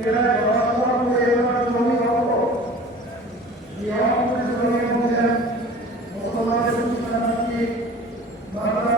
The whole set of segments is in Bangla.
Thank you.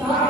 Sorry.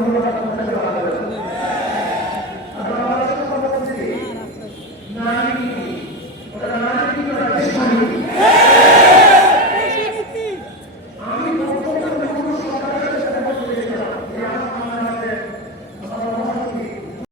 フェスの話です。